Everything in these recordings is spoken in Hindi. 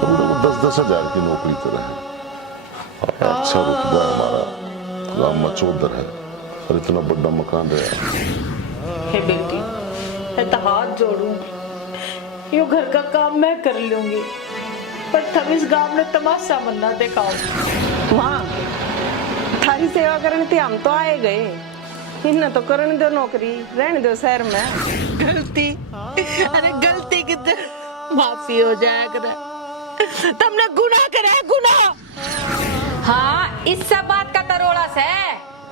थोड़ा वो 10-10 हजार की नौकरी करे है, अच्छा रुतबा है हमारा, गांव में चौधर है और इतना बड़ा मकान रहा। हे बेटी, मैं तो हाथ जोड़ूं, यो घर का काम मैं कर लूंगी, पर तुम इस गांव में तमाशा मन्ना दिखाओ। माँ, थारी सेवा करने थे हम तो आए गए, इन्हें तो करने दो नौकरी, रहने दो शहर में। गलती, अरे गलती किधर, माफी हो जाया करे। तुमने गुनाह करा है, गुनाह। हाँ, इस सब बात का तरोड़ा से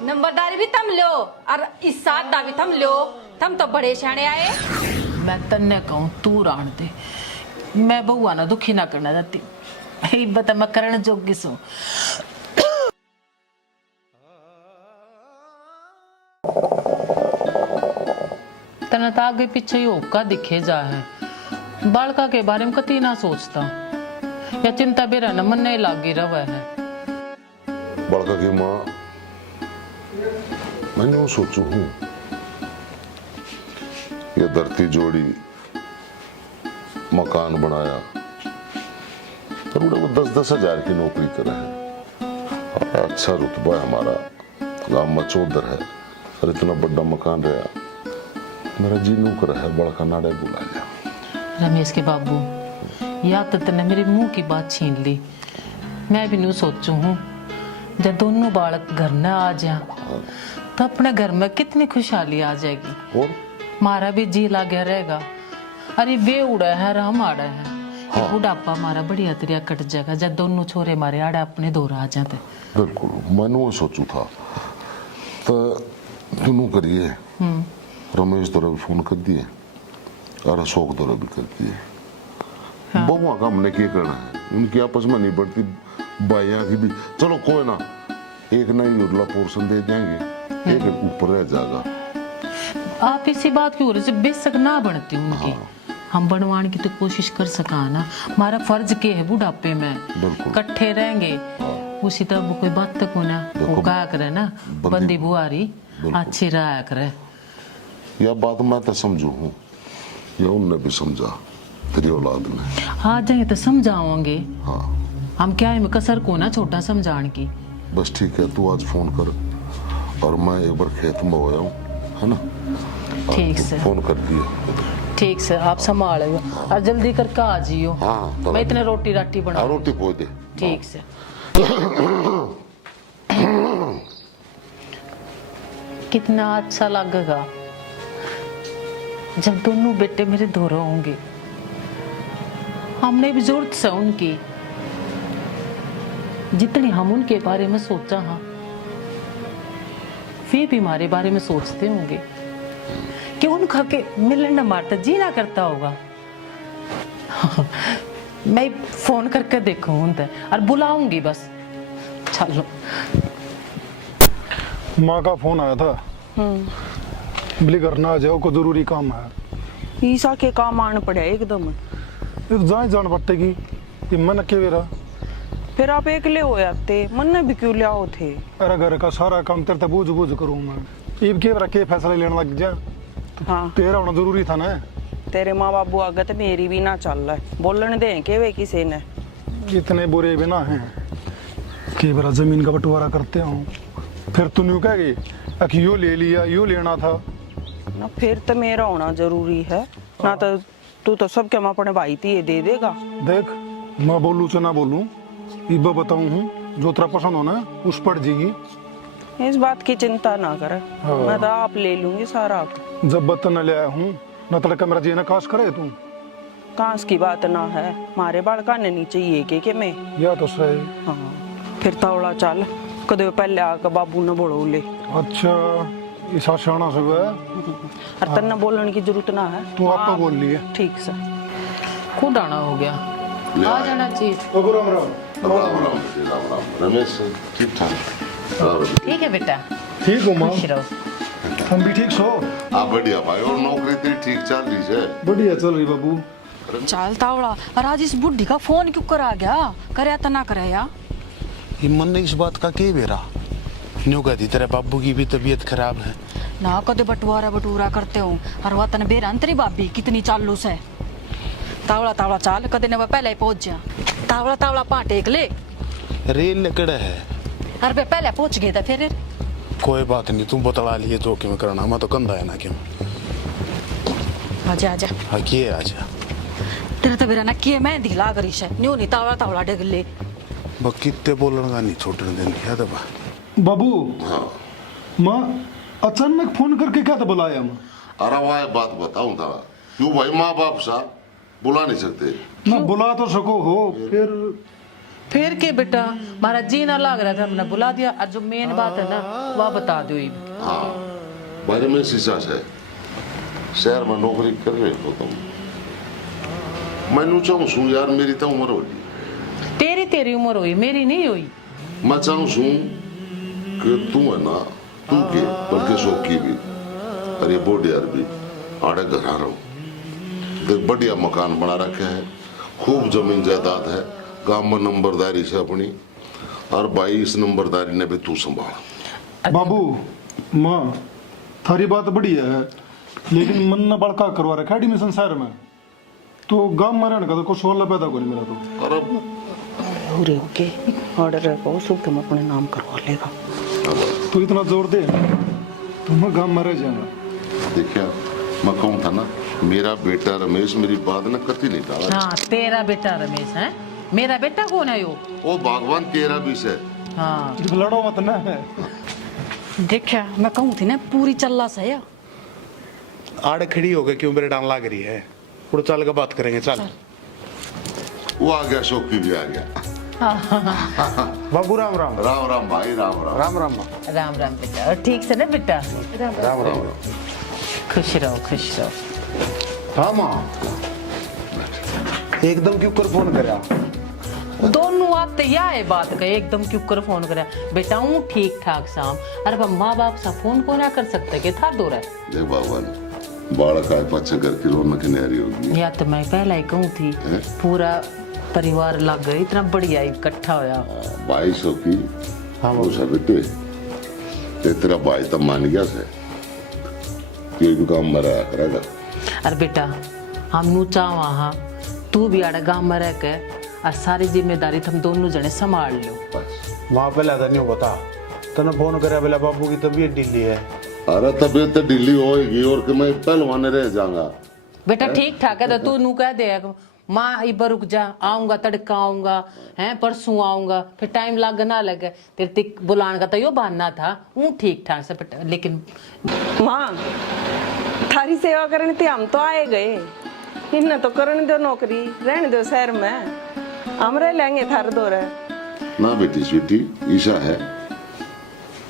नंबरदारी भी थम लो और इस सादा भी थम लो। थम तो बड़े शाणे आए। मैं तन्ने कहूँ तू राण दे, मैं बहुआ ना दुखी ना करना चाहती, बता मैं करण जोगी सू। तना तो आगे पीछे होका दिखे जा है, बालका के बारे में कती ना सोचता, या चिंता बेरा न मन नहीं लागी रवा है। बड़का की माँ, मैंने वो सोचू हूँ, ये धरती जोड़ी, मकान बनाया, और वो 10-10 हजार की नौकरी करे है, अच्छा रुतबा है हमारा, गांव में चौधर है और इतना बड़ा मकान रहा। मेरा जी नौकर है, बड़का नाड़े बुला लिया। रमेश के बाबू, या तो तने मेरे मुंह की बात छीन ली। मैं भी नहीं सोचू हूँ, जब दोनों बालक घर न आ जाए तो अपने घर में कितनी खुशहाली आ जाएगी, और मारा भी जी लागे रहेगा। अरे वे उड़ा है और हम आड़े हैं, हाँ। बुढ़ापा हमारा बढ़िया तरिया कट जाएगा जब दोनों छोरे मारे आड़े अपने दौर आ जाते। बिल्कुल, मैंने वो सोचू था, तो दोनों करिए, रमेश दौरा भी फोन कर दिए और अशोक दौरा भी कर दिए। हाँ। बहुआ का हमने क्या करना है, उनकी आपस में नहीं बढ़ती, भाइयों की भी चलो कोई ना, एक नहीं उरला पोर्शन दे देंगे, एक ऊपर रह जाएगा। आप इसी बात की वजह से बेशक ना बनती उनकी, हम बनवाने की तो कोशिश कर सका ना। हमारा फर्ज के है बुढ़ापे में इकट्ठे रहेंगे, उसी तरह कोई बात तक होना वो कहा करे ना, बंदी बुआरी अच्छी रहा करे। यह बात मैं तो समझू हूँ, यह उनने भी समझा, तेरी औलाद ने। आ जाएंगे तो समझाओगे, हाँ हम क्या है कसर को ना छोटा समझाने की। बस ठीक है, तू आज फोन कर और मैं एक बार खेत में हो जाऊँ, है ना? ठीक से फोन कर दिए। ठीक से आप संभालो और जल्दी करके आ जियो। हाँ, मैं इतने रोटी राटी बना, रोटी पहुँच दे। ठीक से। कितना अच्छा लगेगा जब दोनों बेटे मेरे दोहरा होंगे। हमने भी जरूरत से उनकी, जितनी हम उनके बारे में सोचा, हाँ वे भी हमारे बारे में सोचते होंगे कि उनका के मिलन मारता जीना करता होगा। मैं फोन करके देखूं उनसे और बुलाऊंगी बस। चलो, माँ का फोन आया था, बिली करना आ जाओ, को जरूरी काम है। ईसा के काम आने पड़े एकदम। एक जान पड़ेगी कि मन के वेरा, फिर आप अकेले हो जाते, मन ने भी क्यों लिया थे? अरे घर का सारा काम तेरे बूझ बूझ करूँ मैं, इब के वेरा के फैसला लेने लग जा। हाँ, तेरा होना जरूरी था ना। तेरे माँ बाबू आगे तो मेरी भी ना चल रहा है, बोलने दे के वे किसी ने। इतने बुरे भी ना हैं कि वेरा जमीन का बंटवारा करते हो, फिर तू न्यू कहेगी कि यो ले लिया, यो लेना था ना, फिर तो मेरा होना जरूरी है ना, तो तू तो सबके हम अपने भाई थी दे देगा। देख, मैं बोलूँ चाहे ना बोलूँ, इब बताऊँ हूँ, जो तेरा पसंद हो ना उस पर जीगी। इस बात की चिंता ना कर, मैं तो आप ले लूंगी सारा। जब बतन ले आया हूँ न तड़का मेरा जीना काश करे तू। कांस की बात ना है, मारे बालका ने नहीं चाहिए के मैं। या तो सही। हाँ, फिर तौला चल, कदे पहले आकर बाबू ने बोलो ले। अच्छा, इस आशाना से है, और तन्ना बोलने की जरूरत ना है, तू आप तो बोल लिए। ठीक से। खुदाना हो गया, आ जाना चाहिए। राम राम। रमेश ठीक ठाक? ठीक है बेटा, ठीक हो माँ? खुश रहो। हम भी ठीक सो? हाँ बढ़िया भाई, और नौकरी तेरी ठीक चल रही है? बढ़िया चल रही बाबू। चल तावड़ा, और आज इस बुढ़ी का फोन क्यों करा गया? करे तो ना करे या? ये मन ने इस बात का के बेरा न्यू कहती तेरे बाबू की भी तबीयत खराब है ना कदे बटवारा बटूरा करते हो, और वतन बेरा अंतरी भाभी कितनी चालूस है। तावड़ा तावड़ा चाल कदे ने वो पहले ही पहुंच जा तावड़ा तावड़ा पा टेक ले रेल लकड़ा है। अरे बे पहले पहुंच गए था फिर कोई बात नहीं, तुम बतला लिए जो कि मैं करना, मैं तो कंधा है ना क्यों। आजा आजा हाँ किए आजा। तेरा तो मेरा ना किए मैं ढीला करी से न्यू नहीं तावड़ा तावड़ा डेग ले बस कितने बोलने का नहीं छोड़ने देने क्या दबा। बाबू माँ अचानक फोन करके क्या तो बुलाया माँ? अरे वाह बात बताऊं था क्यों भाई, माँ बाप सा बुला नहीं सकते? ना बुला तो सको हो फिर के बेटा हमारा जी ना लग रहा था, हमने बुला दिया। और जो मेन बात है ना वह बता दो। हाँ भाई मैं शीशा से शहर में नौकरी कर रहे हो तुम, मैं चाहूँ सू यार मेरी तो उम्र होगी, तेरी उम्र हुई, मेरी नहीं हुई। मैं चाहूँ सू कि तू है ना, तू के बल्कि शौकी भी अरे बोडियार भी आड़े घर आ रहा हूँ, देख बढ़िया मकान बना रखे है, खूब जमीन जायदाद है, गांव में नंबरदारी से अपनी, और भाई इस नंबरदारी ने भी तू संभाल। बाबू माँ थारी बात बढ़िया है, लेकिन मन न बड़का करवा रखा एडमिशन शहर में, तो गांव में रहने का तो कुछ और पैदा को नहीं मेरा तो। अरे पूरे होके ऑर्डर को सब तुम अपने नाम करवा लेगा। तू इतना जोर दे तो मैं गांव में रह जाऊंगा। देखिया मैं कहूँ था ना, मेरा बेटा रमेश मेरी बात न करती नहीं था। हाँ तेरा बेटा रमेश है, मेरा बेटा कौन है वो भगवान तेरा भी से। हाँ लड़ो मत ना है। देखा मैं कहूँ थी ना पूरी चल्ला से या आड़े खड़ी हो गए क्यों, मेरे डांग लाग रही है, थोड़ा चल के बात करेंगे। चल वो आ गया, शौकी भी आ गया। बाबू राम राम। राम राम भाई, राम राम। राम राम राम राम बेटा, और ठीक से ना बेटा? राम राम। खुश रहो खुश रहो। हाँ माँ एकदम क्यों कर फोन करा? दोनों आते या है बात का एकदम क्यों कर फोन करा बेटा? हूँ ठीक ठाक शाम। अरे माँ बाप सा फोन को ना कर सकते कि था दो रहा। देख भगवान बालक आए पच्चा घर की रौनक न्यारी होगी। या तो मैं पहला ही कहूँ थी, पूरा परिवार लग गया, इतना बढ़िया इकट्ठा होया। भाई शौकी वो सब बेटे तेरा भाई तो मान गया से ये भी काम में रहा करेगा। अरे बेटा हम नू चाहवा हाँ तू भी आड़ा गाँव में रह के और सारी जिम्मेदारी तुम दोनों जने संभाल लो। माँ पहले था नहीं बता, तने फोन करा बोला बाबू की तबीयत ढीली है। अरे तबीयत तो ढीली होएगी और कि मैं पहलवान रह जाऊंगा। बेटा ठीक ठाक है तो तू नू कह दे माँ इबर रुक जा, आऊंगा तड़का आऊंगा हैं, परसों आऊंगा, फिर टाइम लग ना लगे, तेरे तिक बुलाने का तो यो बहाना था। हूँ ठीक ठाक से बेटा, लेकिन माँ थारी सेवा करने थे हम तो आए गए, इन्हें तो करने दो नौकरी, रहने दो शहर में, हम रह लेंगे थार दो रह। ना बेटी स्वीटी ईशा है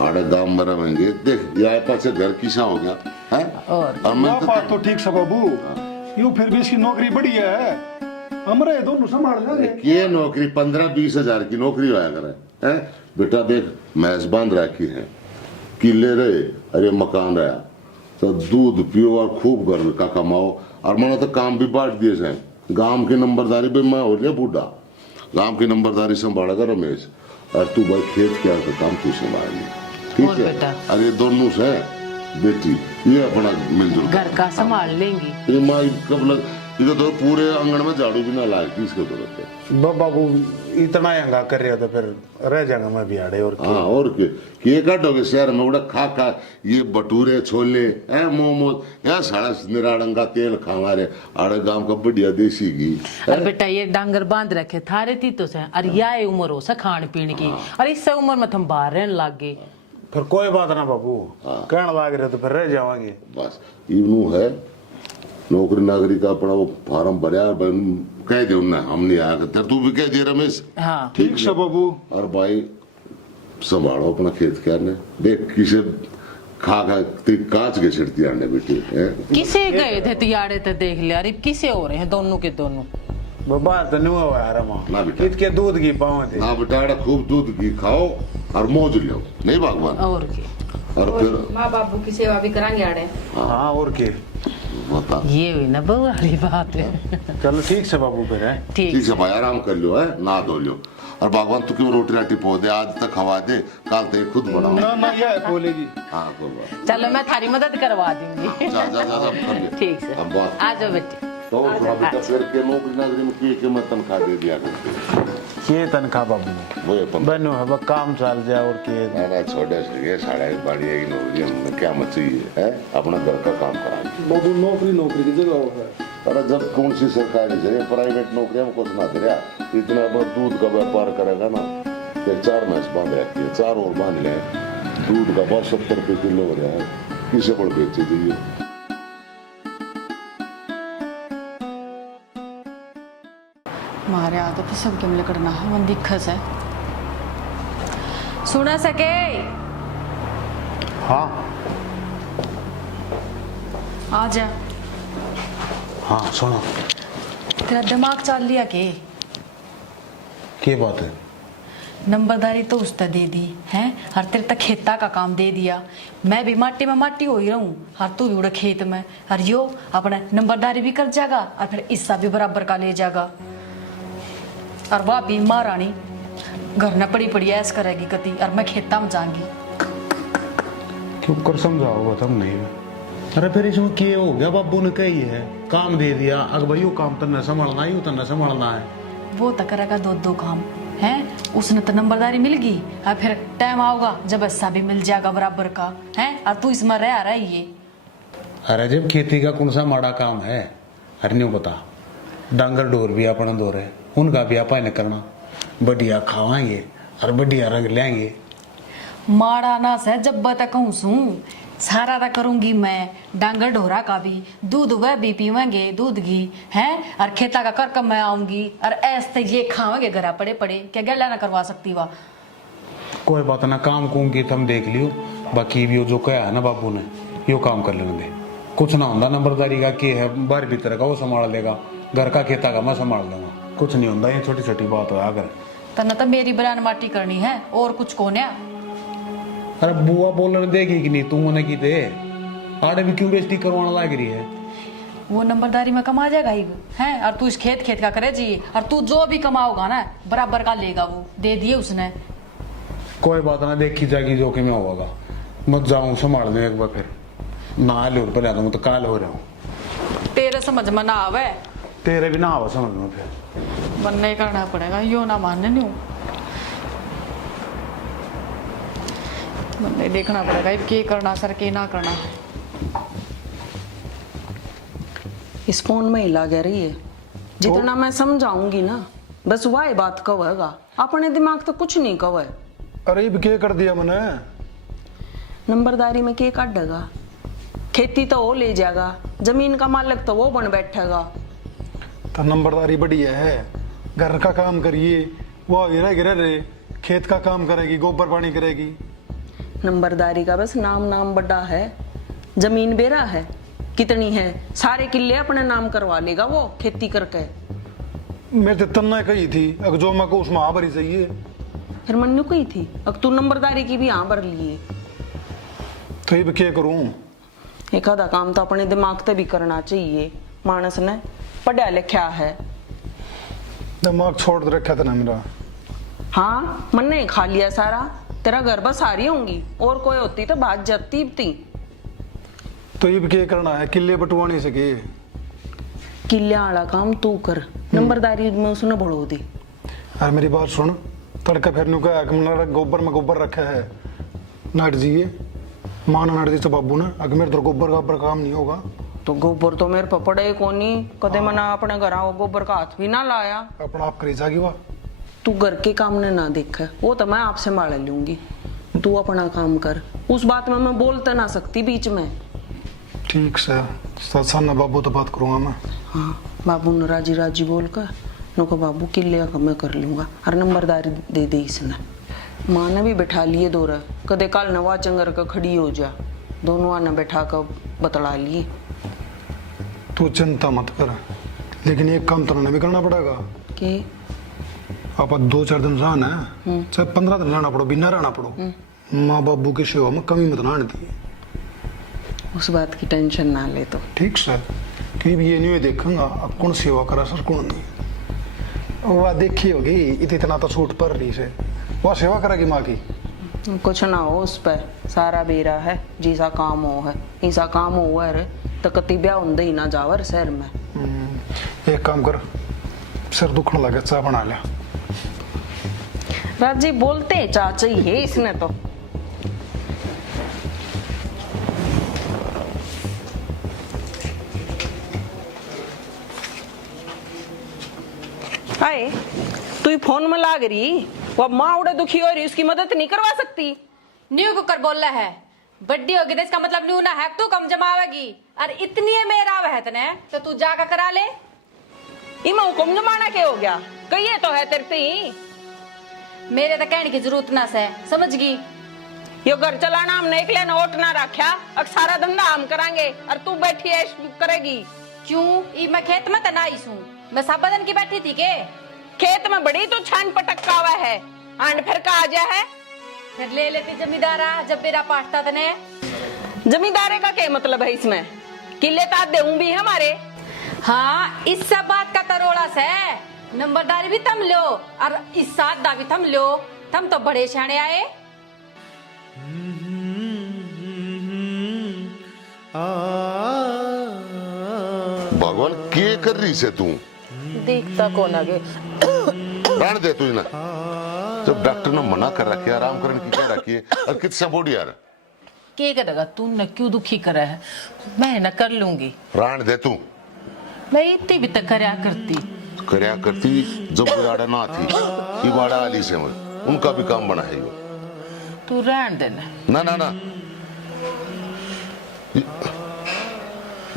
आड़े गांव में रहेंगे। देख ये पास घर किसा हो गया है और मैं बात तो ठीक से बाबू, यूं फिर भी इसकी नौकरी बढ़िया है, हमरे दोनों संभाल लेंगे। ये नौकरी 15-20 हजार की नौकरी होया करे है बेटा। देख मैस बांध रखी है, किले रहे, अरे मकान रहा तो दूध पियो और खूब घर का कमाओ, और मैंने तो काम भी बांट दिए से। गांव की नंबरदारी भी मैं हो गया बूढ़ा, गांव की नंबरदारी संभालेगा रमेश, और तू भाई खेत क्या का काम तू संभाल, ठीक और है? बेटा? अरे दोनों से बेटी ये अपना मिलजुल घर का संभाल लेंगी। ये माँ कब लग इधर तो पूरे आंगन में झाड़ू भी ना लाए, किसके जरूरत है? बाबू इतना यंगा कर रहा था फिर रह जाऊंगा मैं भी आड़े। और हाँ और के काटोगे शहर में उड़ा खा खा ये भटूरे छोले है मोमोज या सारा निराड़ंगा तेल खावा रे, आड़े गांव का बढ़िया देसी घी। अरे बेटा ये डांगर बांध रखे थारे थी तो से, अरे या उम्र हो सा खान पीने की, और इस उम्र में तुम बाहर रहने लग गए। फिर कोई बात ना बाबू, कहने लग रहे तो फिर रह जावांगे। बस इवनू है नौकरी नागरी का अपना वो फार्म भरया, कह दे उन्हें हम नहीं आया तेरे, तू भी कह दिया रमेश। हाँ ठीक से बाबू। और भाई संभालो अपना खेत क्या ने, देख किसे खा खा तेरी कांच के छिड़ती आने बेटी है। किसे गए थे तियाड़े ते देख लिया, अरे किसे हो रहे हैं दोनों के दोनों। बाबा तो नहीं हुआ यार माँ, ना बेटा। इतके दूध की पाँव थे ना बेटा खूब दूध घी खाओ और मौज लो, नहीं भगवान। और क्या और फिर माँ बाबू की सेवा भी करांगे आड़े। हाँ और के बता ये हुई ना बहु वाली बात है। चलो ठीक से बाबू फिर है। ठीक ठीक है भाई आराम कर लो है, ना धो लो, और भगवान तू क्यों रोटी राटी पो दे, आज तक खवा दे, कल तक खुद बनाओ। ना ना ये बोलेगी। हाँ कोई बात चलो मैं थारी मदद करवा दूंगी। जा जा जा कर ले। ठीक से अब बात आ जाओ बेटे। तो सुना बेटा फिर के नौकरी नागरी में की मैं तनख्वाह दे दिया करते ये तनख्वाह बाबू वो ये बनो है बस काम चल जाए और के ना छोटे से साढ़े बाड़ी की नौकरी हमने क्या मत चाहिए है अपना घर का काम करा बाबू नौकरी की जगह वो है। अरे जब कौन सी सरकारी से प्राइवेट नौकरी में कुछ ना दे रहा इतना बड़ा दूध का व्यापार करेगा ना फिर 4 भैंस बांध रखी है 4 और बांध ले दूध का भाव 70 रुपये किलो हो रहा है किसे बड़ बेचे चाहिए। मारे आदत सबके मिल करना है मन दिक्कत है सुना सके हाँ आ जा हाँ सुनो तेरा दिमाग चल लिया क्या बात है नंबरदारी तो उसने दे दी है हर तेरे तक खेता का काम दे दिया मैं भी माटी में माटी हो ही रहूं हर तू भी उड़े खेत में हर यो अपने नंबरदारी भी कर जाएगा और फिर हिस्सा भी बराबर का ले जाएगा और वह भी महारानी घर न पड़ी पड़ी ऐस करेगी कति और मैं खेता में जाऊंगी क्यों कर समझाओ तुम नहीं अरे फिर इसमें क्या हो गया बाबू ने कही है काम दे दिया अगर भाई वो काम तन्ने संभालना ही तन्ने संभालना है वो तो करेगा दो काम है उसने तो नंबरदारी मिल गई और फिर टाइम आओगा जब हिस्सा भी मिल जाएगा बराबर का है और तू इसमें रह रहा है ये अरे जब खेती का कौन सा माड़ा काम है अरे नहीं बता डांगर डोर भी अपना दो रहे उनका भी अपन करना बढ़िया खावाएंगे और बढ़िया रंग लेंगे माड़ा ना से जब तक कहूँ सू सारा रा करूंगी मैं डांगर ढोरा का भी दूध वह भी पीवेंगे दूध घी है और खेता का कर मैं आऊंगी और ऐसे ये खावेंगे घरा पड़े पड़े क्या गैला ना करवा सकती वाह कोई बात ना काम कूम की तुम देख लियो बाकी भी जो कहा है ना बाबू ने यो काम कर लेने दे कुछ ना होता नंबरदारी का के है बाहर भीतर का वो संभाल लेगा घर का खेता का मैं संभाल लूंगा कुछ नहीं होता ये छोटी छोटी बात है अगर तना तो मेरी बरान माटी करनी है और कुछ कोने अरे बुआ बोलने देगी कि नहीं तू उन्हें की दे आड़े भी क्यों बेइज्जती करवाने लग रही है वो नंबरदारी में कमा जाएगा ही है और तू इस खेत का करे जी और तू जो भी कमाओगा ना बराबर का लेगा वो दे दिए उसने कोई बात ना देखी जाएगी जो कि मैं होगा मत जाऊं संभाल दे एक बार फिर ना लो पर दूँ तो काल हो रहा हूँ तेरे समझ में ना आवे तेरे भी ना आवा समझ में फिर मन नहीं करना पड़ेगा यो ना मानने नहीं मन नहीं देखना पड़ेगा क्या करना सर के ना करना इस फोन में ही लगे रही है जितना मैं समझाऊंगी ना बस वही बात कहेगा अपने दिमाग तो कुछ नहीं कहे। अरे ये क्या कर दिया मैंने नंबरदारी में क्या काटेगा खेती तो वो ले जाएगा जमीन का मालिक तो वो बन बैठेगा। तो नंबरदारी बढ़िया है घर का काम करिए वो गिरा गिरा रहे खेत का काम करेगी गोबर पानी करेगी। नंबरदारी का बस नाम बड़ा है जमीन बेरा है कितनी है सारे किले अपने नाम करवा लेगा वो खेती करके। मेरे तो तन्ना कही थी अगर जो मैं को उसमें हाँ भरी चाहिए फिर मन्नू कही थी अब तू नंबरदारी की भी हाँ भर लिए तो ये क्या करूं एक आधा काम तो अपने दिमाग से भी करना चाहिए मानस ने पढ़ा लिखा है दिमाग छोड़ दे रखा था ना मेरा। हाँ मन ने खा लिया सारा तेरा घर बस सारी होंगी और कोई होती तो बात जाती थी। तो ये भी क्या करना है किले बटवाने से के किले वाला काम तू कर नंबरदारी में उसने बढ़ो दी। यार मेरी बात सुन तड़का फिर का गोबर में गोबर रखा है नट जिए माना नट दी तो बाबू ने अगर मेरे तो गोबर काम नहीं होगा तो गोबर तो मेरे पर पड़े कोनी कदे मना अपने घर गोबर का हाथ भी ना लाया अपना आप करी जागी वाह तू घर के काम ने ना देखा वो तो मैं आपसे मार लूंगी तू अपना काम कर उस बात में मैं बोलते ना सकती बीच में। ठीक से सत्संग बाबू तो बात करूंगा मैं। हाँ बाबू ने राजी राजी बोल कर नको बाबू किले का मैं कर लूंगा और नंबरदारी दे दे इसने। माँ ने भी बैठा लिए दो कदे काल नवा चंगर का खड़ी हो जा दोनों आना बैठा कर बतला लिए। तू चिंता मत कर लेकिन एक काम तो भी करना पड़ेगा कि आप 2-4 दिन रहना है चाहे 15 दिन रहना पड़ो बिना रहना पड़ो माँ बाबू की सेवा में कमी मत आने दी। उस बात की टेंशन ना ले तो ठीक सर कि भी ये नहीं देखूंगा अब कौन सेवा करा सर कौन नहीं वह देखी होगी इतना तो छूट पर रही से वह सेवा करेगी माँ की कुछ ना हो उस पर सारा बेरा है जिसा काम हो है ऐसा काम हुआ है तो कति ब्याह होंगे ही ना जावर शहर में एक काम कर, सिर दुखने लगे, चाय बना लिया। राजी बोलते चाचा ही है इसने तो। हाय, तू फोन में लाग रही, वो माँ उड़े दुखी हो रही, उसकी मदद नहीं करवा सकती? न्यू कुकर बोल रहा है, बड्डी होगी तो इसका मतलब न्यू ना है तू कम जमावेगी। और इतनी है मेरा वह तने तो तू जाकर करा ले। इमा कम जमाना क्या हो गया, कहिए तो है तेरे ही। मेरे तो कहने की जरूरत ना से, समझ गई? यो घर चलाना हमने एक लेना ओट ना रखा, अब सारा धंधा हम करांगे और तू बैठी ऐश करेगी। क्यों? मैं खेत में तना आई हूँ, मैं सब बदन की बैठी थी के। खेत में बड़ी तो छान पटका हुआ है, आंड फिर का आ जा है। फिर ले लेती जमींदारा जब मेरा पाटता तने। जमींदारे का क्या मतलब है इसमें? किले तात देऊं भी हमारे। हाँ, इस सब बात का तरोड़ा से नंबरदारी भी थम लो और इस साथ दा भी थम लो। थम तो बड़े शाने आए। भगवान के कर रही से तू? देखता कौन आगे। रहने दे तू ना, जब डॉक्टर ने मना कर रखी है, आराम करने की क्या रखी है, और कितना बोली यार के करेगा तू? न क्यों दुखी करा है? मैं न कर लूंगी। रहने दे तू। मैं इतनी भी तक करया करती जब कोई आड़ा ना थी, ये बाड़ा आली से मैं उनका भी काम बना है यो। तू रहन देना। ना ना ना,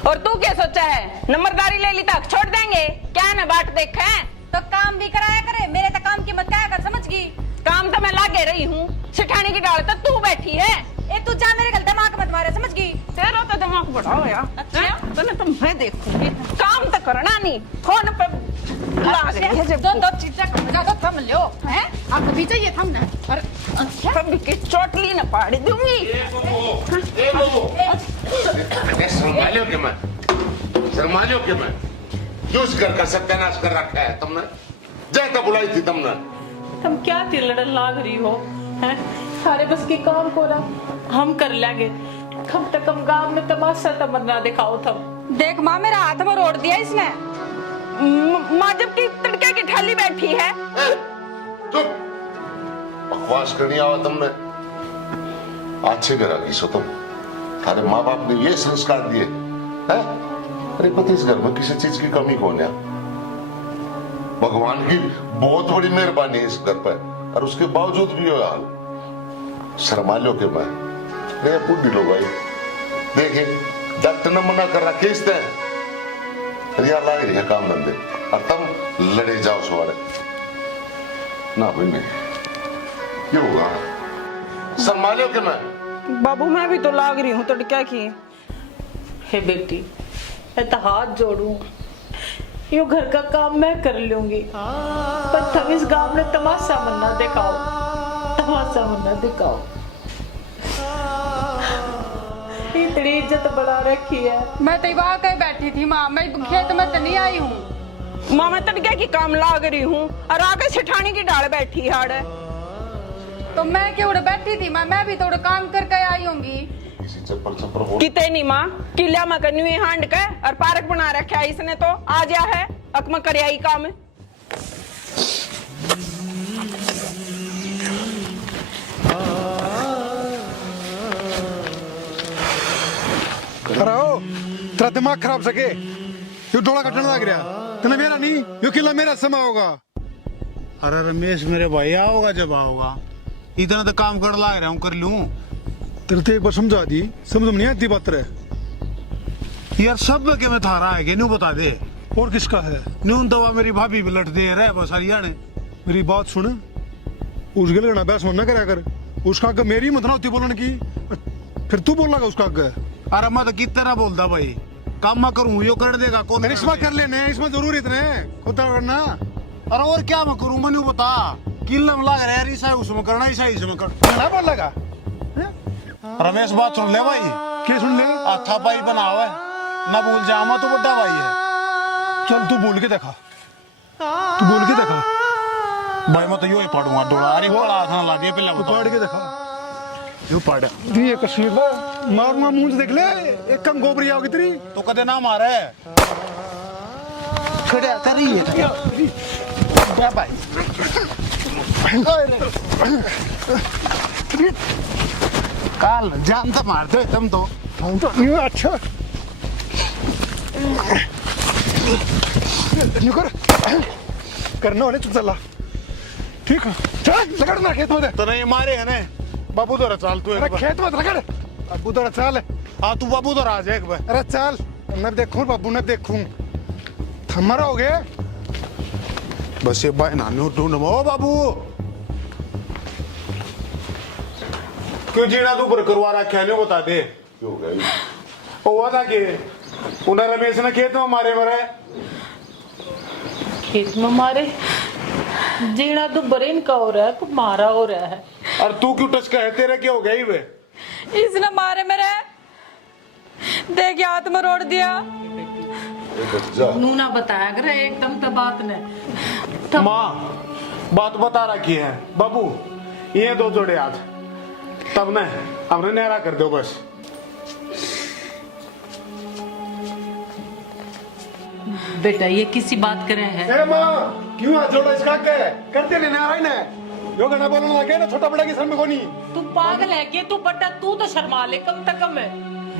और तू क्या सोचा है, नंबरदारी ले ली तक छोड़ देंगे क्या? ना बाट देखा है तो काम भी कराया करे, मेरे तो काम की मत क्या कर, समझ गई? काम तो मैं लागे रही हूँ, सिठाने की डाल तो तू बैठी है। ए तू जा, मेरे गल दिमाग मत मारे, समझ गई? तेरा तो दिमाग बड़ा हो यार। अच्छा तूने तो मैं देखूंगी, काम तो करना नहीं, फोन पे लाग रही है जब दो चीजें करना तो थम लो हैं। आपको भी चाहिए थम ना। अरे कभी की चोटली न पाड़ी दूंगी। शर्मालियो के मैं, शर्मालियो के मैं, क्यों इस घर का सत्यानाश कर रखा है तुमने? जैसा बुलाई थी तुमने। तुम क्या तिलड़न लाग रही हो हैं? सारे बस के काम को ना हम कर लेंगे, कम से कम गांव में तमाशा तमन्ना दिखाओ तुम। देख माँ, मेरा हाथ में रोड़ दिया इसने। माँ जब की तड़के की ठाली बैठी है। चुप, बकवास करनी आवा तुमने। अच्छे घर की सो तुम, थारे माँ बाप ने ये संस्कार दिए हैं? अरे पति, इस घर में किसी चीज की कमी कौन है? भगवान की बहुत बड़ी मेहरबानी है इस घर पर, और उसके बावजूद भी ये हाल। शर्मालियों के मैं रे बुढ़ी लोग भाई, देखे डॉक्टर ने मना कर रखा इस रिया लाग रही है काम धंधे, और तुम लड़े जाओ सवारे ना भाई। नहीं क्यों होगा? शर्मालियों के मैं। बाबू मैं भी तो लाग रही हूँ तड़का की। हे बेटी, मैं तो हाथ जोड़ू, यो घर का काम मैं कर लूंगी, पर तुम इस गांव में तमाशा मन्ना दिखाओ, तमाशा मन्ना दिखाओ। इतनी इज्जत बढ़ा रखी है। मैं तो वहां कहीं बैठी थी माँ, मैं खेत में तो नहीं आई हूँ। माँ मैं तड़के की काम लाग रही हूँ और आगे सिठानी की डाल बैठी हाड़। तो मैं क्यों बैठी थी माँ? मैं भी थोड़ा काम करके आई होंगी। किते नहीं माँ, किला में कन्वी हांड के और पार्क बना रखा है इसने, तो आ जा है अकमा करे आई काम। अरे ओ, तेरा दिमाग खराब सके, यो डोला कटने लग रहा, तने मेरा नहीं, यो किला मेरा समय होगा। अरे रमेश मेरे भाई आओगा जब आओगा, इतना तो काम कर ला रहा हूँ, कर लूं। तेरे तो एक बार समझा दी, समझ में नहीं आती बात रे। यार सब के में थारा है कि न्यू बता दे। और किसका है? न्यू दवा मेरी भाभी भी लट दे रहे बस हरियाणा। मेरी बात सुन, उस गल का बहस मत करा कर, उसका आगे मेरी मत ना होती बोलने की, फिर तू बोल लगा उसका आगे। अरे मैं तो कितना बोलता भाई, काम मैं करूँ यो कर देगा कौन? इसमें कर लेने, इसमें जरूरी इतने खुद करना। अरे और क्या मैं करूँ, मैं बता किला में लग रहा है, ईसा उसमें करना, ईसा इसमें करना बोल लगा। रमेश बात सुन ले भाई। क्या सुन ले? अच्छा भाई बना हुआ है ना, भूल जामा तो बड़ा भाई है। चल तू बोल के देखा, तू बोल के देखा भाई, मैं तो यो ही पढ़ूंगा डोला। अरे बड़ा था ला दिया पहले, तू पढ़ के देखा। यो पढ़ ये कश्मीर मारूंगा मुंह से देख ले, एक कम गोबरी आओगी तेरी तो कदे ना मारे। खड़ा तेरी है बाबा काल जान तो मारते हो तुम तो अच्छा कर करना होने चुप चला ठीक है चल लगड़ना खेत में तो नहीं मारे है ना बाबू तो चाल तू अरे खेत में लगड़ बाबू तो चल हाँ तू बाबू तो राज एक बार अरे चल मैं देखूं बाबू ने देखूं थमरा हो गए बस ये भाई नानू ढूंढ ओ बाबू क्यों जीना तू पर करवा रहा खेलो बता दे क्यों गई ओ हुआ था कि उन्हें रमेश ने खेत में मारे मरे खेत में मारे जीना तो बरेन का हो रहा है को मारा हो रहा है। और तू क्यों टचका है तेरे क्या हो गई वे इसने मारे मेरे देख हाथ में रोड़ दिया जा नूना बताया करे एकदम तो बात ने माँ बात बता रखी है बाबू ये दो जोड़े हाथ तब न हमने नहरा कर दो बस बेटा ये किसी बात करे है ए मां क्यों हाथ जोड़ा इसका क्या है करते लेने आ रही ने यो गाना बोलने लगे ना छोटा बड़ा की शर्म कोनी तू पागल है कि तू बटा तू तो शर्मा ले कम तक कम है।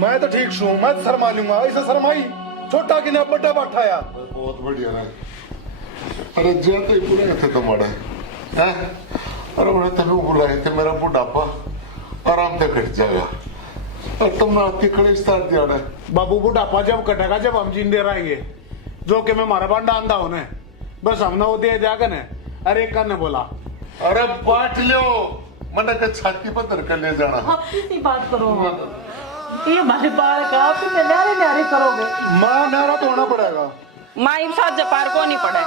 मैं तो ठीक छू मैं तो शर्मा लूंगा ऐसा शर्माई छोटा की ने बड़ा बैठा या बहुत बढ़िया रहा अरे जाते ही बुलाए थे तुम्हारे हैं अरे उन्हें तभी बुलाए थे मेरा बुढ़ापा आराम से कट जाएगा और तुम रात के खड़े स्टार्ट दिया ना बाबू बुढ़ापा जब कटेगा जब हम जिंदे रहेंगे जो कि मैं मारा बांडा आंदा होने बस हमने वो दे जाकर ने अरे एक ने बोला अरे बांट लो मैंने कहा छाती पर धरकर ले जाना आप किसी बात करो ये हमारे बाल का आप न्यारे न्यारे करोगे। मां नारा तो होना पड़ेगा माई साथ जपार को नहीं पड़े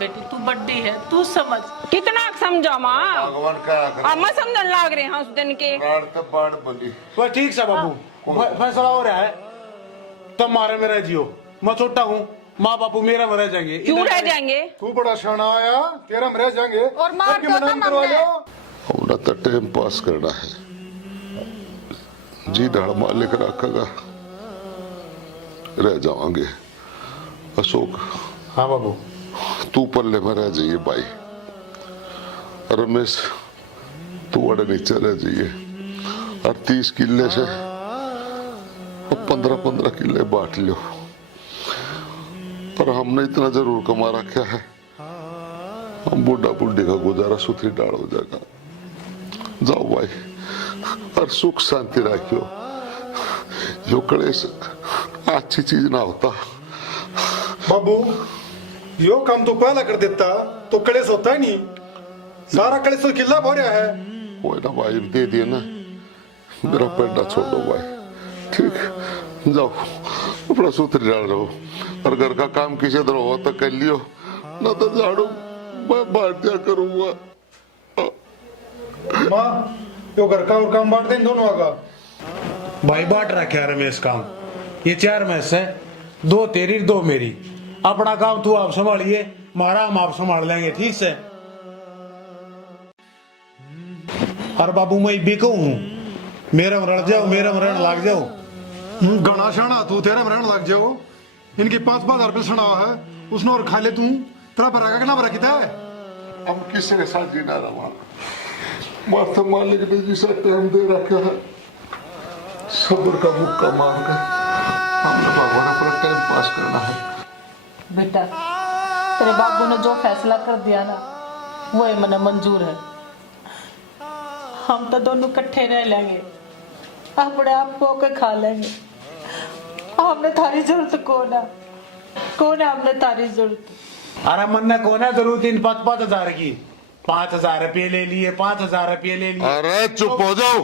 बेटी तू बड्डी है तू समझ कितना समझा माँ भगवान का अब मैं समझन लाग रहे हैं उस दिन के रात तो बाढ़ बनी बस ठीक सा बाबू फैसला हो रहा है तब मारे में रह जियो मैं छोटा हूँ माँ बापू मेरा में रह जाएंगे क्यों रह जाएंगे तू बड़ा शाना आया तेरा में रह जाएंगे और मार सबके दो मनाम ना करवा मम्मी। लो हमने तो टाइम पास करना है जी डाल मालिक रखेगा रह जाओगे अशोक हाँ बाबू तू पल्ले में रह जाइए भाई रमेश तू अड़े नीचे रह जाइए और 30 किले से 15-15 किले बांट लो पर हमने इतना जरूर कमा रखा है हम बुढ़ा बुढ़ी का गुजारा सुथरी डाल हो जाएगा जाओ भाई और सुख शांति रखियो यो कलेश अच्छी चीज ना होता बाबू यो काम तो पहला कर देता तो कलेश होता ही नहीं सारा कलेश तो किला हो रहा है वो ना भाई दे दिए ना मेरा पेड़ा छोड़ो भाई ठीक जाओ अपना सूत्र डाल रहो और घर का काम किसी तरह हो तो कर लियो ना तो झाड़ू मैं बांटिया करूंगा मां यो घर का और काम बांट दे इन दोनों का भाई बांट रखे है रमेश काम ये 4 में से 2 तेरी 2 मेरी अपना काम तू आप संभालिए मारा हम आप संभाल लेंगे ठीक से और बाबू मैं भी कहूँ मेरा में रड़ जाओ मेरा में रहने लग जाओ गणा शाना तू तेरा में रहने लग जाओ इनकी 5,000 रुपये सुना है उसने और खा ले तू तेरा भरा का ना भरा किता है हम किसी के साथ जीना रहा माता मालिक ने जिसे टाइम दे रखा है सब्र का मुक्का मार कर हमने भगवान अपना टाइम पास करना है बेटा तेरे बाबू ने जो फैसला कर दिया ना वो ही मने मंजूर है हम तो दोनों इकट्ठे रह लेंगे अपने आप को के खा लेंगे हमने थारी जरूरत कौन है हमने थारी जरूरत अरे मन ने कौन है जरूरत इन 5,000 की 5,000 रुपये ले लिए 5,000 रुपये ले लिए अरे चुप हो जाओ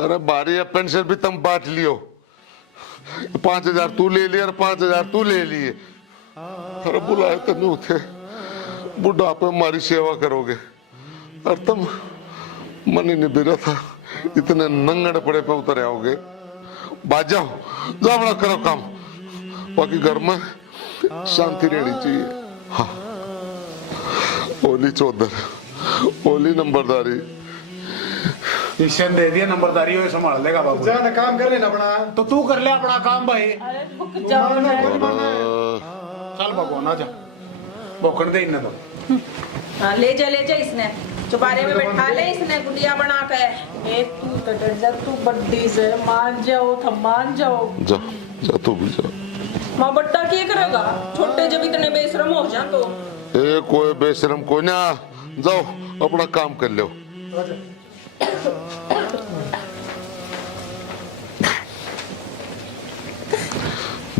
अरे बारी पेंशन भी तुम बांट लियो 5,000 तू ले लिया और 5,000 तू ले लिए अरे बुलाए तो नहीं थे बुढ़ापे में हमारी सेवा करोगे और तुम मन ही नहीं बिरा था इतने नंगड़ पड़े पे उतर आओगे बाज जाओ जाओ अपना करो काम बाकी घर में शांति रहनी चाहिए हाँ ओली चौधर ओली नंबरदारी मिशन दे दिया नंबरदारी वो संभाल लेगा बाबू जाने काम कर लेना अपना तो तू कर ले अपना काम भाई अरे रुक जाओ चल भगवान आ जा भोकन दे इन्हें तो हाँ ले जा इसने चुबारे में बैठा ले इसने गुड़िया बना के। ए तू तो डर जा, तू बड्डी से मान जाओ, थम मान जाओ। जा जा तू भी जा। माँ बट्टा क्या करेगा, छोटे जब इतने बेशरम हो जा तो। ए कोई बेशरम को ना, जाओ अपना काम कर लो।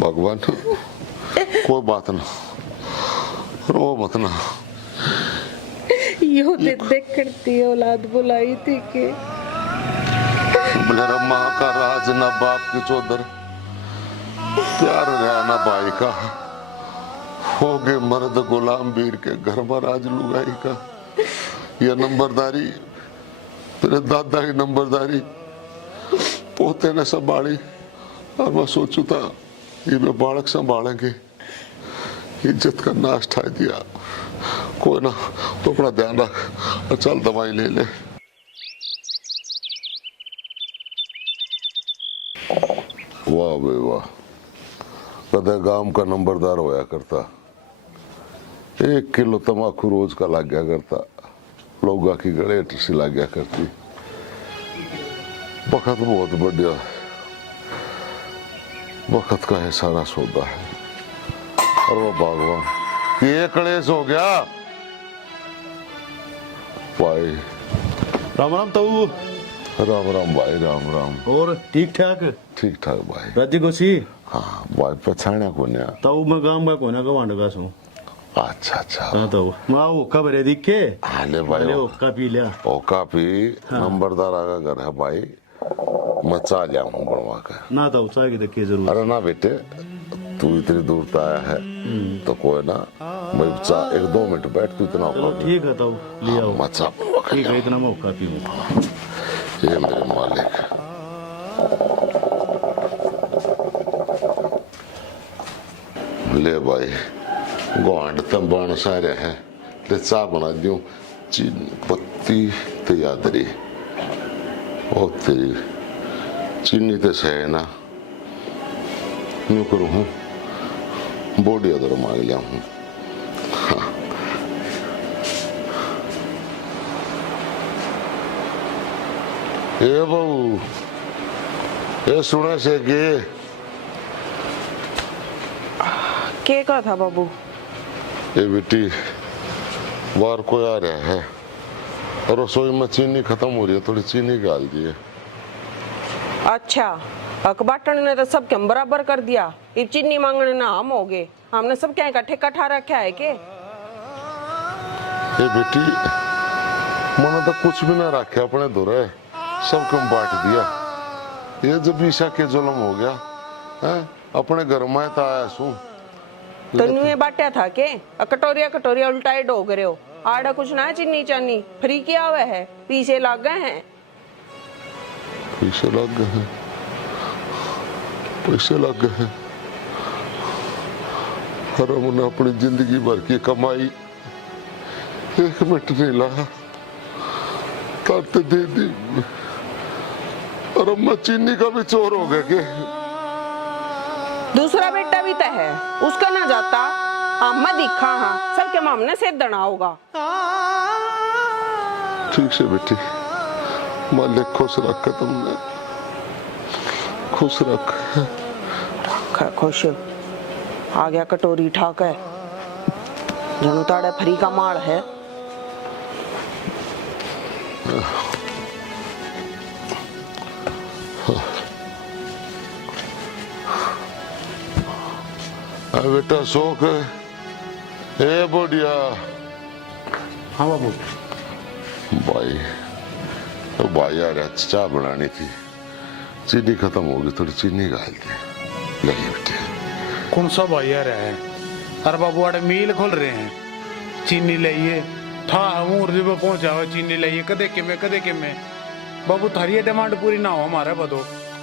भगवान कोई बात ना, रो मत ना। यो देख करती औलाद बुलाई थी कि मेरा माँ का राज ना बाप की चौधर, प्यार रहा ना भाई का, हो गए मर्द गुलाम वीर के घर में राज लुगाई का। ये नंबरदारी तेरे दादा की नंबरदारी पोते ने संभाली, और मैं सोचू था ये मैं बालक संभालेंगे, इज्जत का नाश ठा दिया। कोई ना, तो अपना ध्यान रख और चल दवाई ले ले। वाह बे वाह, कदे गांव का नंबरदार होया करता, 1 किलो तम्बाकू रोज का लग गया करता, लोगा की गले सी लग गया करती। वक्त बहुत बढ़िया, वक्त का है सारा सौदा है। और वो भगवान ये कलेश हो गया भाई। राम राम ताऊ। राम राम भाई, राम राम। और ठीक ठाक? ठीक ठाक भाई। राजी गोसी? हाँ भाई, पछाणा को ना ताऊ मैं गांव में कोना का वांडगा सू। अच्छा अच्छा। हाँ ताऊ मैं ओका भरे दिख के हाले भाई, ओका पी लिया। ओका पी। नंबरदार आगा घर है भाई, मैं चा लिया हूँ बनवा कर। ना ताऊ चाय की देखिए जरूर। अरे ना बेटे, तू इतनी दूर तो आया है तो कोई ना, मैं चा 1-2 मिनट बैठ, तू इतना चलो ठीक है ताऊ, ले आओ। मैं चा बनवा कर ठीक है, इतना मैं ओका पीऊँ। ये मेरे मालिक। ले भाई, गोंड तंबाण सारे है, ले चा बना दियो, चीनी पत्ती तैयारी। ओ तेरी चीनी तो सही है ना, यूं करूँ हूँ बॉडी अदर मांग लिया हूँ। हाँ। ए बहू, ये सुने से के का था बाबू? ये बेटी बाहर कोई आ रहा है और रसोई में चीनी खत्म हो रही है, थोड़ी चीनी डाल दिए। अच्छा, अकबाटन ने तो सब क्या बराबर कर दिया, ये चीनी मांगने ना हम हो गए, हमने सब क्या इकट्ठे कठा रखा है के? ये बेटी मैंने तो कुछ भी ना रखे अपने धुरे, सब कम बांट दिया। ये जब ईशा के जुल्म हो गया है, अपने घर में तो आया सू। तो नुए बांटा था के? कटोरिया कटोरिया उल्टाए डोग रहे हो, आड़ा कुछ ना चीनी चानी फ्री किया हुआ है, पीछे लग गए हैं। पैसे लग गए हैं, पैसे लग गए हैं। और हमने अपनी जिंदगी भर की कमाई 1 मिनट नहीं लाया, ताते दे दी। और अब मैं चीनी का भी चोर हो गया के? दूसरा बेटा भी तो है, उसका ना जाता अम्मा दिखा। हाँ, सबके मामने से दना होगा। ठीक से बेटी, मालिक खुश रखा तुमने, खुश रख। खुश आ गया कटोरी ठाक है, जनू ताड़े फरी का माल है। बेटा शौक है ए बढ़िया। हाँ बाबू। भाई तो भाई आ रहा, चाय बनानी थी, चीनी खत्म हो गई, थोड़ी चीनी डाल दी। लगी बेटे। कौन सा भाई आ रहा है? अरे बाबू आड़े मील खोल रहे हैं, चीनी लाइए था हूँ जब पहुंचा हुआ चीनी लाइए, कदे के में बाबू थारी डिमांड पूरी ना हो हमारा बतो।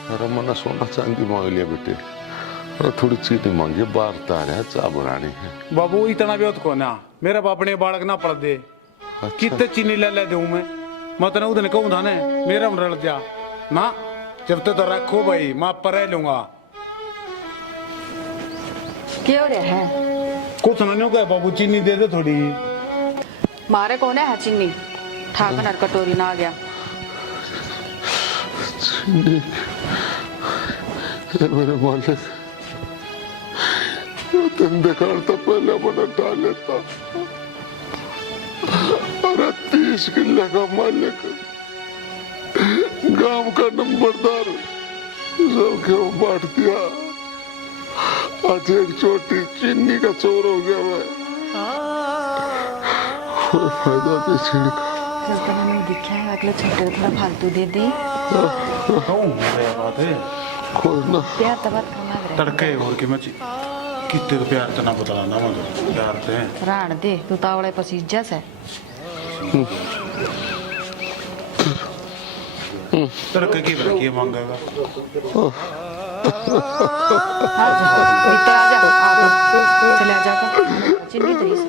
अरे मैंने सोना चांदी मांग लिया बेटे, अरे थोड़ी चीनी मांगी, बाहर तार है, चाय बनानी है। बाबू इतना भी को ना, मेरा बाप ने बालक ना पड़ दे। अच्छा। कितने चीनी ले दूं मैं तेने उधर कहूँ था ने मेरा रल जा ना, जब तक तो रखो भाई, मैं पर रह लूंगा। क्या हो रहा है? कुछ ना नहीं क्या बाबू, चीनी दे दे थोड़ी। मारे कौन है चीनी ठाकर हर कटोरी ना आ गया। ये मेरे मालिक, ये धंधे तो पहले बड़ा डाल लेता। अरे 30 किले का मालिक, गांव का नंबरदार, सब क्यों बांट दिया। आज एक छोटी चीनी का चोर हो गया मैं। कोई फायदा नहीं छिड़का। रस्ता में दिखा है अगले छोटे थोड़ा फालतू दे दी। बात है कोई ना प्यार तबात करना है तड़के और के मची कितने तो प्यार तना बतलाना मुझे प्यार से राण दे तू तावड़े पसीजा से तड़के की रखिए मांगेगा। भीतर आ जा चले आ जाकर चिन्नी तेरी से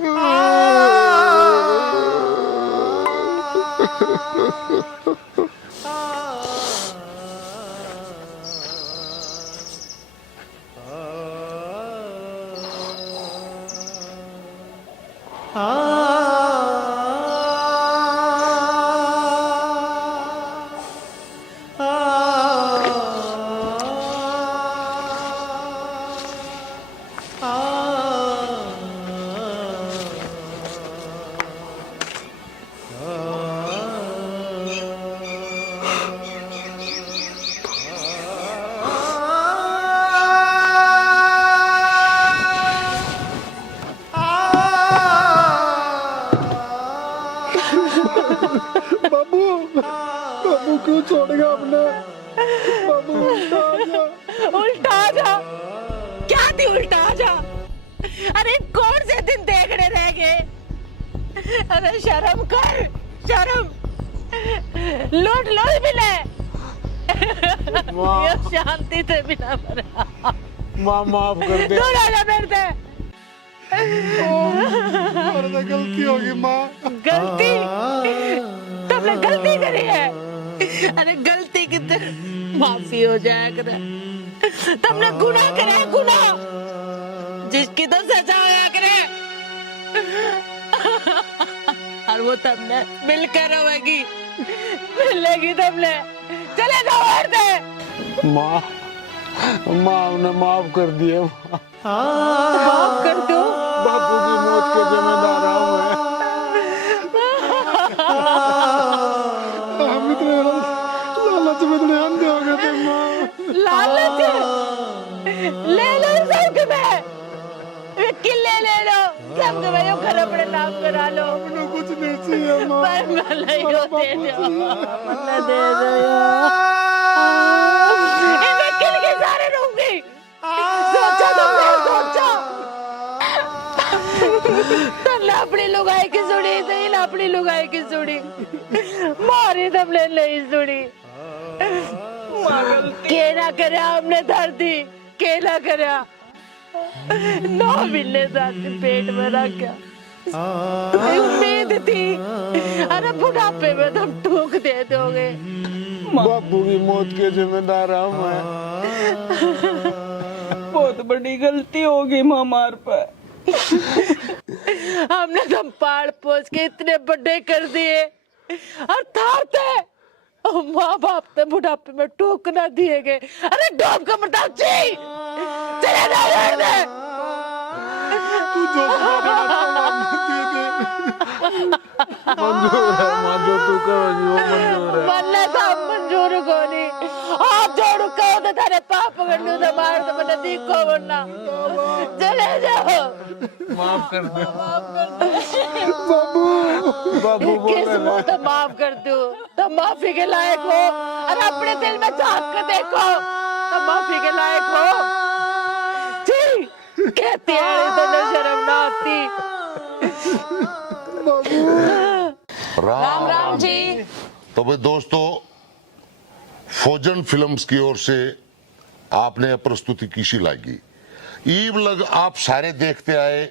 बाबू क्यों छोड़ेगा अपने? बाबू उल्टा आ जा। क्या थी उल्टा आ जा? अरे कौन से दिन देखने रह गए? अरे शर्म कर, शर्म। लूट लो मिले। ये शांति से बिना मरा। माँ माफ कर दे। दूर आ जा मेरे से। मेरे से गलती होगी माँ। गलती? तुमने गलती करी है? अरे गलती की तो माफी हो जाया करे। तुमने गुनाह करा है, गुनाह जिसकी तो सजा होया करे। और वो तुमने मिलकर रहेगी, मिलेगी तुमने। चले जाओ और दे। माँ माँ ने माफ कर दिया। माफ कर दो। बापू की मौत के जिम्मेदार हूँ मैं। हम इतने लालच में इतने अंधे हो गए थे माँ। लालच ले लो सबके में, वे किले ले लो सबके में, यो घर अपने नाम करा लो। उन्हें कुछ नहीं चाहिए माँ। पर मला यो दे दो, मला दे दो यो। इन्हें किल के सारे रहूंगी। सोचा तुमने, सोचा। तुमने अपनी लुगाई की सुनी, नहीं ना अपनी लुगाई की सुनी। मारी तुमने नहीं सुनी। के ना करे हमने धरती, के ना करे। नौ मिलने साथ पेट में रखा। उम्मीद थी, अरे बुढ़ापे में तुम ठोक दे दोगे। बापू की मौत के जिम्मेदार हूँ मैं। बहुत बड़ी गलती होगी माँ हमारे पर। हमने तुम पाड़ पोस के इतने बड़े कर दिए और थारते माँ बाप ने बुढ़ापे में टोक ना दिए गए। अरे डोब का मरता ची चले जाओ यार दे। तू जो दे दे। मंजूर है माँ, जो तू कहोगी वो मंजूर है। वल्ले साहब मंजूर कोनी। हाथ जोड़ू कहो तो तेरे पाप पकड़ने से मार तो मैंने देखो वरना। चले जाओ। माफ कर दे बाबू। बाबू बोल किस रहे मुंह तो माफ कर दो तो माफी के लायक हो, और अपने दिल में झांक कर देखो तो माफी के लायक हो। जी कहते हैं तो न शर्म ना आती। राम राम जी। तो भाई दोस्तों, फौजन फिल्म्स की ओर से आपने यह प्रस्तुति किसी लागी। ईब लग आप सारे देखते आए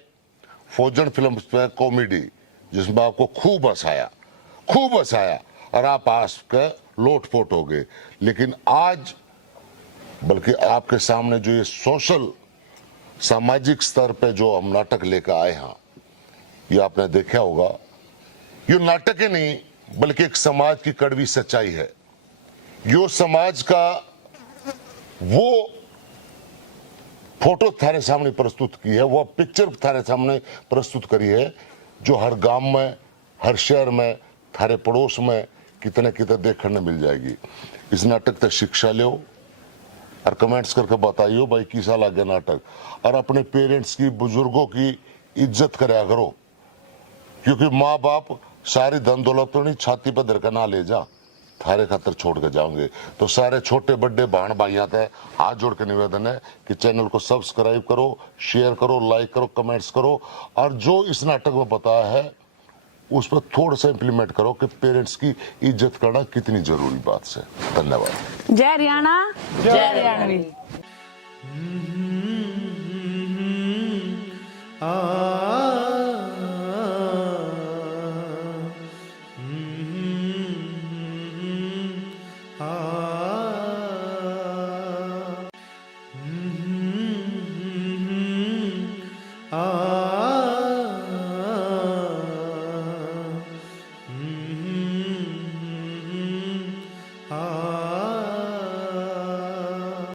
फौजन फिल्म्स पे कॉमेडी, जिसमें आपको खूब हंसाया और आप आस के लोटपोट हो गए। लेकिन आज बल्कि आपके सामने जो ये सोशल सामाजिक स्तर पे जो हम नाटक लेकर आए हैं, ये आपने देखा होगा, ये नाटक ही नहीं बल्कि एक समाज की कड़वी सच्चाई है। यो समाज का वो फोटो थारे सामने प्रस्तुत की है, वो पिक्चर थारे सामने प्रस्तुत करी है, जो हर गांव में, हर शहर में, थारे पड़ोस में कितने कितने देखने मिल जाएगी। इस नाटक से शिक्षा लो और कमेंट्स करके बताइयो भाई कैसा लगे नाटक, और अपने पेरेंट्स की, बुजुर्गों की इज्जत कराया करो, क्योंकि माँ बाप सारी धन दौलत तो नहीं छाती पर धर के ना ले जा, थारे खातर छोड़ के जाओगे। तो सारे छोटे बड़े बहन भाइयों से हाथ जोड़ के निवेदन है कि चैनल को सब्सक्राइब करो, शेयर करो, लाइक करो, कमेंट्स करो, और जो इस नाटक में बताया है उस पर थोड़ा सा इम्प्लीमेंट करो कि पेरेंट्स की इज्जत करना कितनी जरूरी बात है। धन्यवाद। जय हरियाणा, जय हरियाणवी। आ